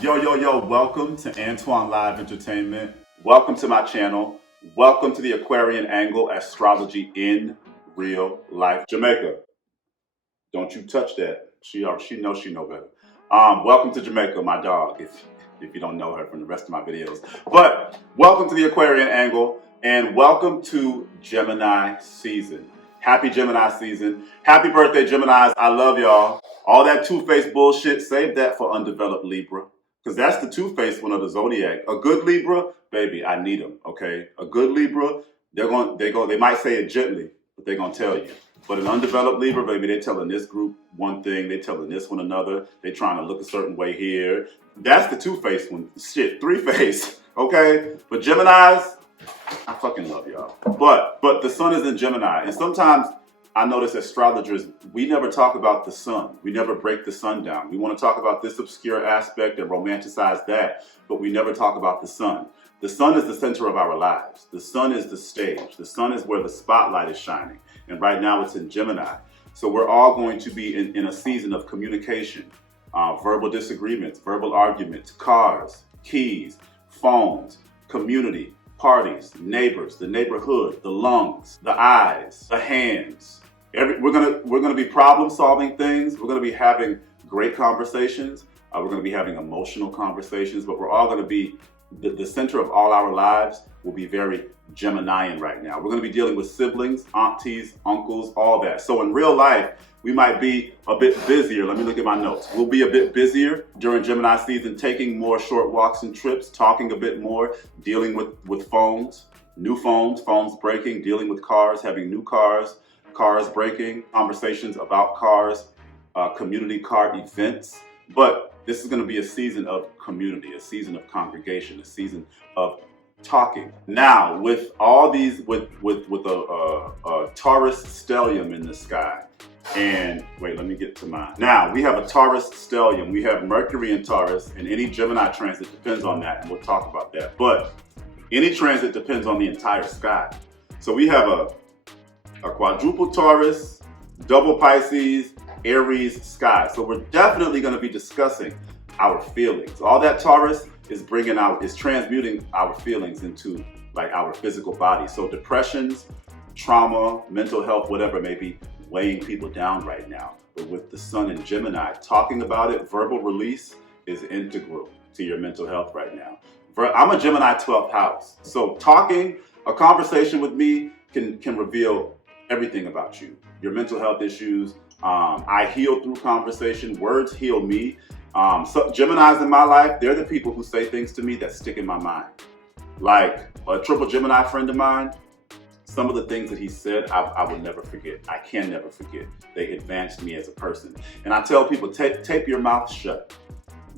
Yo, welcome to Antoine Live Entertainment. Welcome to my channel. Welcome to the Aquarian Angle Astrology in Real Life. Jamaica, don't you touch that. She knows she know better. Welcome to Jamaica, my dog, if you don't know her from the rest of my videos. But welcome to the Aquarian Angle and welcome to Gemini season. Happy Gemini season. Happy birthday, Geminis. I love y'all. All that two-faced bullshit, save that for undeveloped Libra. Because that's the two-faced one of the zodiac. A good Libra, baby, I need them, okay? A good Libra, they might say it gently, but they're gonna tell you. But an undeveloped Libra, baby, they're telling this group one thing, they're telling this one another, they're trying to look a certain way here. That's the two-faced one. Shit, three-faced, okay? But Geminis, I fucking love y'all. But the sun is in Gemini, and sometimes I notice astrologers, we never talk about the sun. We never break the sun down. We want to talk about this obscure aspect and romanticize that, but we never talk about the sun. The sun is the center of our lives. The sun is the stage. The sun is where the spotlight is shining. And right now it's in Gemini. So we're all going to be in a season of communication, verbal disagreements, verbal arguments, cars, keys, phones, community, parties, neighbors, the neighborhood, the lungs, the eyes, the hands. We're gonna be problem solving things. We're gonna be having great conversations. We're gonna be having emotional conversations, but we're all gonna be the center of all our lives will be very Geminian right now. We're gonna be dealing with siblings, aunties, uncles, all that. So in real life, we might be a bit busier. Let me look at my notes. We'll be a bit busier during Gemini season, taking more short walks and trips, talking a bit more, dealing with phones, new phones, phones breaking, dealing with cars, having new cars, cars breaking, conversations about cars, community car events. But this is gonna be a season of community, a season of congregation, a season of talking. Now, with all these, with a Taurus stellium in the sky, and wait, let me get to mine. Now, we have a Taurus stellium. We have Mercury in Taurus, and any Gemini transit depends on that, and we'll talk about that. But any transit depends on the entire sky. So we have a quadruple Taurus, double Pisces, Aries sky. So we're definitely going to be discussing our feelings. All that Taurus is transmuting our feelings into like our physical body. So depressions, trauma, mental health, whatever may be weighing people down right now. But with the sun in Gemini, talking about it, verbal release is integral to your mental health right now. I'm a Gemini 12th house. So a conversation with me can reveal everything about you. Your mental health issues. I heal through conversation. Words heal me. So Geminis in my life, they're the people who say things to me that stick in my mind. Like a triple Gemini friend of mine, some of the things that he said, I will never forget. I can never forget. They advanced me as a person. And I tell people, tape your mouth shut.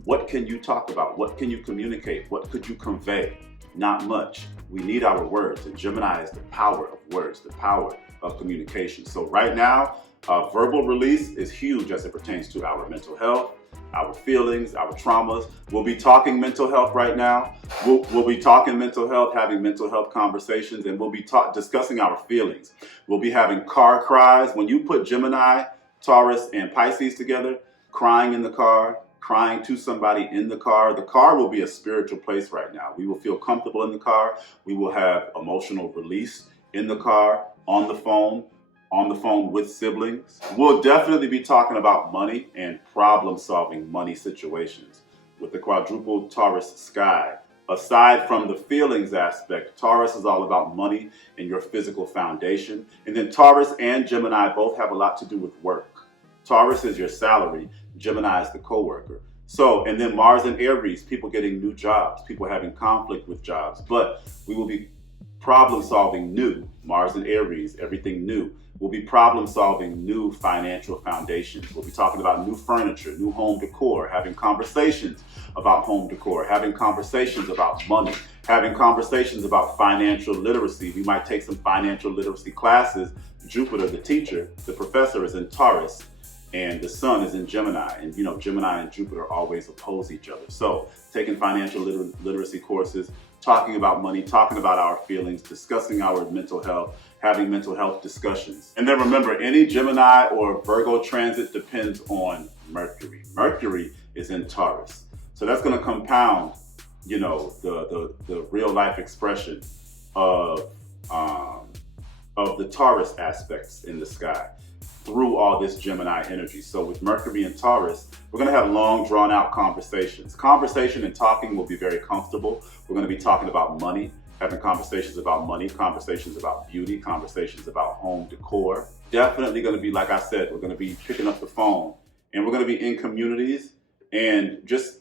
What can you talk about? What can you communicate? What could you convey? Not much. We need our words. And Gemini is the power of words, the power of communication. So right now, verbal release is huge as it pertains to our mental health, our feelings, our traumas. We'll be talking mental health right now. We'll be talking mental health, having mental health conversations, and we'll be discussing our feelings. We'll be having car cries. When you put Gemini, Taurus, and Pisces together, crying in the car, crying to somebody in the car will be a spiritual place right now. We will feel comfortable in the car. We will have emotional release in the car, on the phone with siblings. We'll definitely be talking about money and problem-solving money situations with the quadruple Taurus sky. Aside from the feelings aspect, Taurus is all about money and your physical foundation. And then Taurus and Gemini both have a lot to do with work. Taurus is your salary, Gemini is the coworker. So, and then Mars and Aries, people getting new jobs, people having conflict with jobs, but we will be problem solving new, Mars and Aries, everything new. We'll be problem solving new financial foundations. We'll be talking about new furniture, new home decor, having conversations about home decor, having conversations about money, having conversations about financial literacy. We might take some financial literacy classes. Jupiter, the teacher, the professor is in Taurus, and the sun is in Gemini. And you know, Gemini and Jupiter always oppose each other. So taking financial literacy courses, talking about money, talking about our feelings, discussing our mental health, having mental health discussions. And then remember, any Gemini or Virgo transit depends on Mercury. Mercury is in Taurus. So that's going to compound, you know, the real life expression of the Taurus aspects in the sky through all this Gemini energy. So with Mercury and Taurus, we're going to have long, drawn out conversations. Conversation and talking will be very comfortable. We're going to be talking about money, having conversations about money, conversations about beauty, conversations about home decor. Definitely going to be, like I said, we're going to be picking up the phone and we're going to be in communities and just,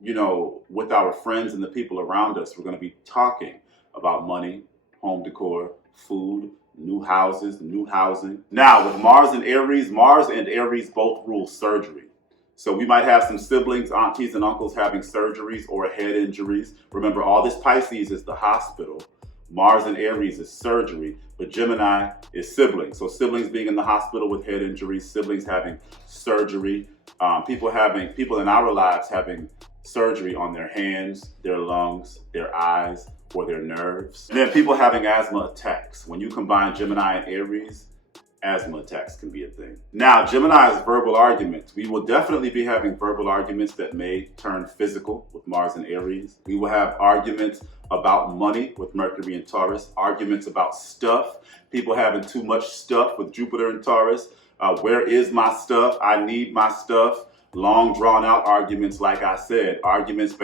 you know, with our friends and the people around us, we're going to be talking about money, home decor, food, new houses, new housing. Now, with Mars and Aries both rule surgery. So we might have some siblings, aunties, and uncles having surgeries or head injuries. Remember, all this Pisces is the hospital. Mars and Aries is surgery, but Gemini is siblings. So siblings being in the hospital with head injuries, siblings having surgery, people in our lives having surgery on their hands, their lungs, their eyes, or their nerves. And then people having asthma attacks. When you combine Gemini and Aries, asthma attacks can be a thing. Now, Gemini's verbal arguments. We will definitely be having verbal arguments that may turn physical with Mars and Aries. We will have arguments about money with Mercury and Taurus, arguments about stuff, people having too much stuff with Jupiter and Taurus. Where is my stuff? I need my stuff. Long drawn out arguments, like I said, arguments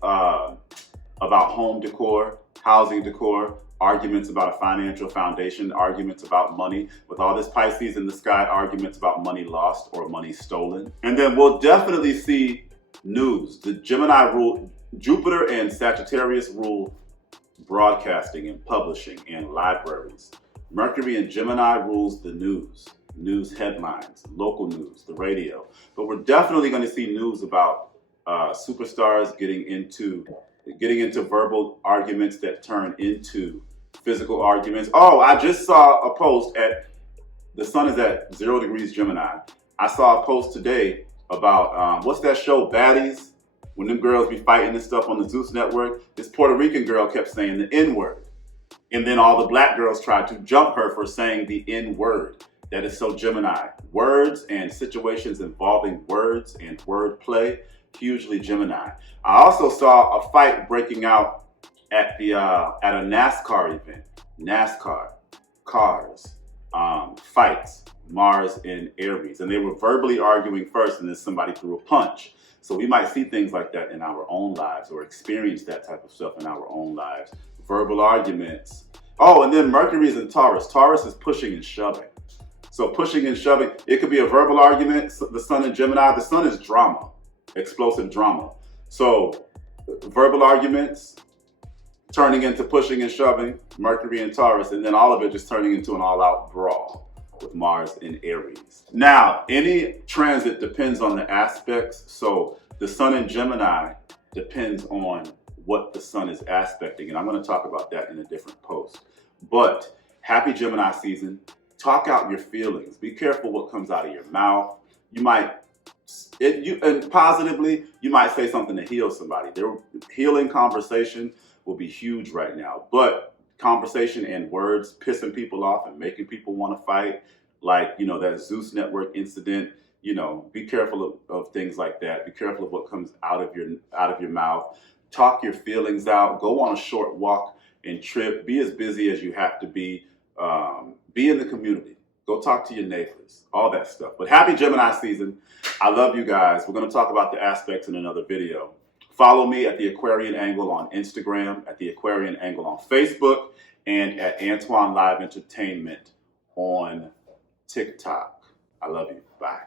about home decor, housing decor, arguments about a financial foundation, arguments about money. With all this Pisces in the sky, arguments about money lost or money stolen. And then we'll definitely see news. The Gemini rule, Jupiter and Sagittarius rule broadcasting and publishing and libraries. Mercury and Gemini rules the news headlines, local news, the radio. But we're definitely going to see news about superstars getting into verbal arguments that turn into physical arguments. Oh, I just saw a post the sun is at 0 degrees Gemini. I saw a post today about, what's that show, Baddies? When them girls be fighting and stuff on the Zeus network, this Puerto Rican girl kept saying the N-word. And then all the black girls tried to jump her for saying the N-word. That is so Gemini. Words and situations involving words and wordplay, hugely Gemini. I also saw a fight breaking out at a NASCAR event. NASCAR, cars, fights, Mars and Aries. And they were verbally arguing first and then somebody threw a punch. So we might see things like that in our own lives or experience that type of stuff in our own lives. Verbal arguments. Oh, and then Mercury is in Taurus. Taurus is pushing and shoving. So pushing and shoving, it could be a verbal argument. The sun in Gemini, the sun is drama, explosive drama. So verbal arguments turning into pushing and shoving, Mercury and Taurus, and then all of it just turning into an all-out brawl with Mars in Aries. Now, any transit depends on the aspects. So the sun in Gemini depends on what the sun is aspecting. And I'm going to talk about that in a different post. But happy Gemini season. Talk out your feelings. Be careful what comes out of your mouth. You might, and positively, you might say something to heal somebody. Their healing conversation will be huge right now. But conversation and words pissing people off and making people want to fight, like, you know, that Zeus network incident. You know, be careful of things like that. Be careful of what comes out of your mouth. Talk your feelings out. Go on a short walk and trip. Be as busy as you have to be. Be in the community. Go talk to your neighbors. All that stuff. But happy Gemini season. I love you guys. We're going to talk about the aspects in another video. Follow me at the Aquarian Angle on Instagram, at the Aquarian Angle on Facebook, and at Antoine Live Entertainment on TikTok. I love you. Bye.